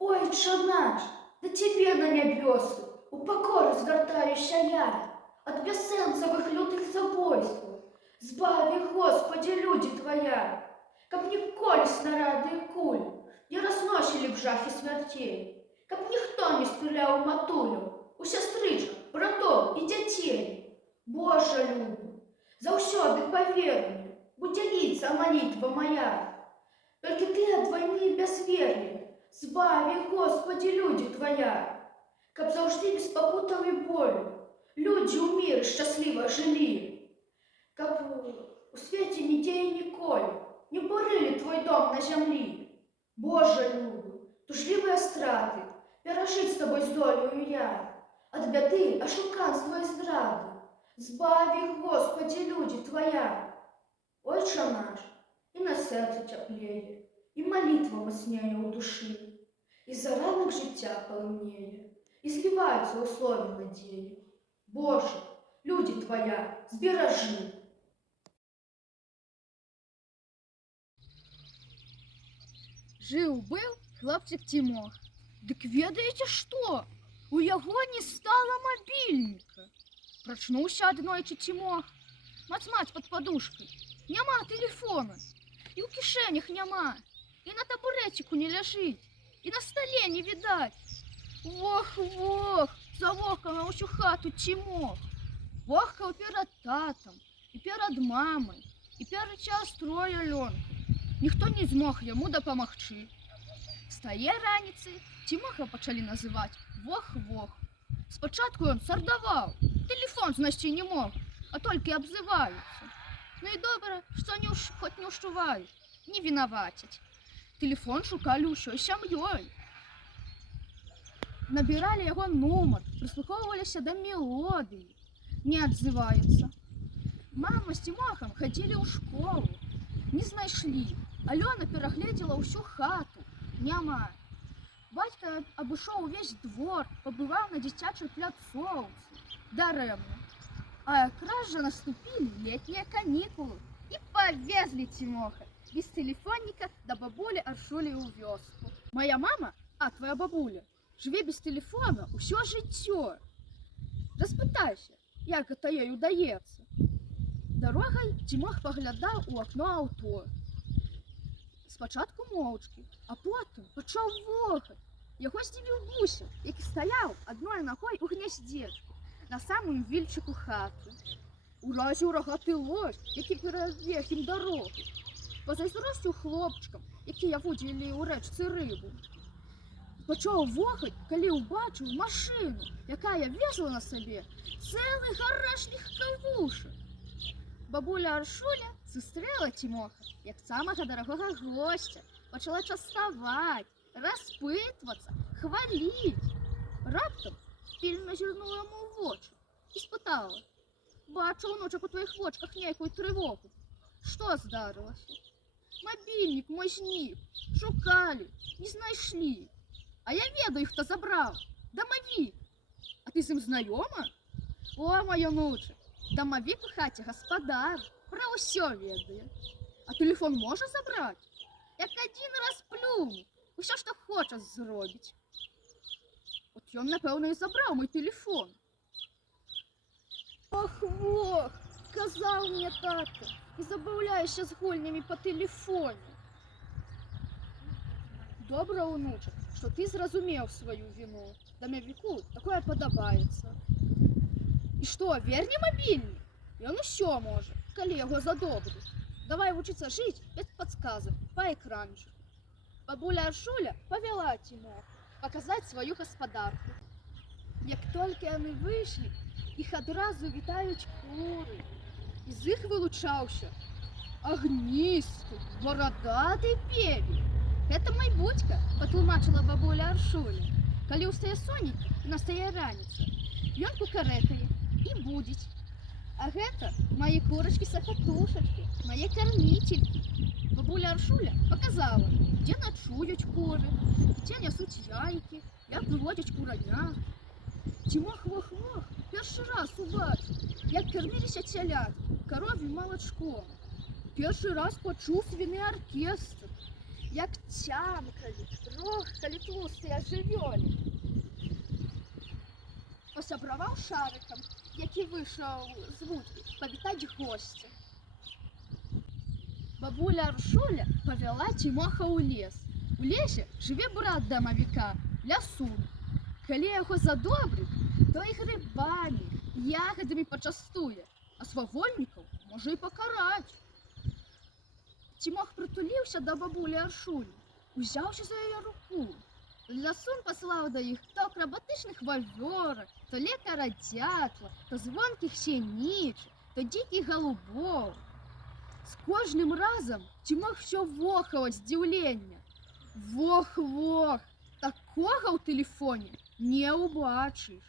Ойче наш, до Тебе на небесы, у покоры звертаюся я, от безсенцевых лютых забойств. Збави, Господи, люди Твоя, каб ніколі снарады і куль не разносілі б жахі смярцей, каб ніхто не стріляў у матулю, у сястрычак, братоў і дзяцей. Божа любы, заўсёды паверні, будзе ліцца малітва моя. Толькі Ты ад вайны і бязвер'я збави, Господи, люди Твоя, каб заўжды без пакутаў і болю людзі ў міры шчасліва жылі, каб у свеце нідзе і ніколі не бурылі Твой дом на зямлі. Божа любы, тужлівыя страты перажыць з Табой здолею я, ад бяды, ашуканства і здрады. Збави, Господи, люди Твоя. Ойче наш, і на серце цяплее, і молитва мацнее у души, і заранок життя полымнее, і зливаються у слові надії. Боже, люди Твоя, збережи. Жыў-быў хлопчык Тимох. Дык ведаеце што? У яго не стала мабільніка. Прачнуўся аднойчы Тимох. Мац-мац пад падушкай. Няма тэлефона. І ў кішэнях няма. І на табурэціку не ляжыць. І на стале не відаць. Вох-вох, завохкаў на ўсю хату Тимох. Вохкаў перад татам, і перад мамай, і перад сястрой Алёнкай. Ніхто не змог яму дапамагчы. Стае раніцай, Тимоха пачалі называць Вох-вох. Спачатку ён сардаваў, тэлефон знайсці не мог, а толькі абзываюцца. Ну і добра, што хоць не ўшчуваюць, не вінавацяць. Тэлефон шукалі ўсёй сям'ёй. Набіралі яго нумар, прыслухоўваліся да мелодыі. Не адзываецца. Мама з Тимохам хадзілі ў школу. Не знайшлі. Алёна перагледзела ўсю хату. Няма. Бацька абышоў увесь двор, пабываў на дзіцячай пляцоўцы. Дарэмна. А якраз жа наступілі летнія канікулы і павезлі Тимоха без тэлефонніка да бабулі Аршулі ў вёску. Моя мама, твоя бабуля, жыве без тэлефона ўсё жыццё. Распытайся, як гэта ёй удаецца. Дарогай Тимох паглядаў у акно аўто. Спачатку моўчкі, а потым пачаў вохаць. Яго здзівіў гуся, які стаяў адной нагой у гняздзечку на самым вільчыку хаты. Уразіў рагаты лось, які перабег ім дарогу. Пазайздросціў хлопчыкам, якія вудзілі ў рэчцы рыбу. Пачаў вохаць, калі ўбачыў машыну, якая везла на сабе цэлы гаражніх кавушак. Бабуля Аршуля сустрэла Тимоха як самага дарагога госця, пачала частаваць, распытвацца, хваліць. Раптам пільна зірнула яму ў вочы і спытала: «Бачу, унучак, у тваіх вочках нейкую трывогу. Што здарылася?» «Мабільнік мой знік. Шукалі, не знайшлі. А я ведаю, хто забраў. Дамавік. А ты з ім знаёма?» «О, мой унучак, дамавік у хаце гаспадар, пра ўсё ведае. А тэлефон можа забраць? Як адзін раз плюне, усё, што хоча, зробіць. От ён, напэўна, і забраў мой тэлефон». «Ох, казаў мне тата, не забаўляйся з гульнямі па тэлефоне». «Добра, унучак, што ты зразумеў сваю віну. Дамавіку такое падабаецца. І што, верне мабільнік? Ён усё можа, калі яго задобрыць. Давай вучыцца жыць без падсказак па экранчыку». Бабуля Аршуля павяла Тимоха паказаць сваю гаспадарку. Як толькі яны выйшлі, іх адразу вітаюць куры. І з іх вылучаўся агністы, барадаты певень. «Гэта мой бацька», патлумачыла бабуля Аршуля. «Калі ўстае сонейка і настае раніца, ён кукарэкае і будзіць. А гэта мае курачкі-сакатушачкі, мае карміцелькі». Бабуля Аршуля паказала, дзе начуюць куры, дзе нясуць яйкі, як выводзяць кураня. Тимох вох-вох першы раз убачыў, як карміліся цяляткі каровім малачком. Першы раз пачуў свіны аркестр як цямкалі, рохкалі тлустыя жывёлы. Пасябраваў шарыкам, які выйшаў з вудкі, павітаць госця. Бабуля Аршуля павяла Цімоха ў лес. У лесе жыве брат дамавіка, лясун. Калі яго задобрыць, то і грыбамі, ягадамі пачастуе, а свавольнікаў можа і пакараць. Цімох прытуліўся да бабулі Аршулі, узяўся за яе руку. Лясун паслаў да іх то акрабатычных вавёрак, то лекара дятла, то звонкіх сінічак, то дзікіх галубоў. З кожным разам Цімох усё вохаў ад здзіўлення. Вох, такога ў тэлефоне не ўбачыш.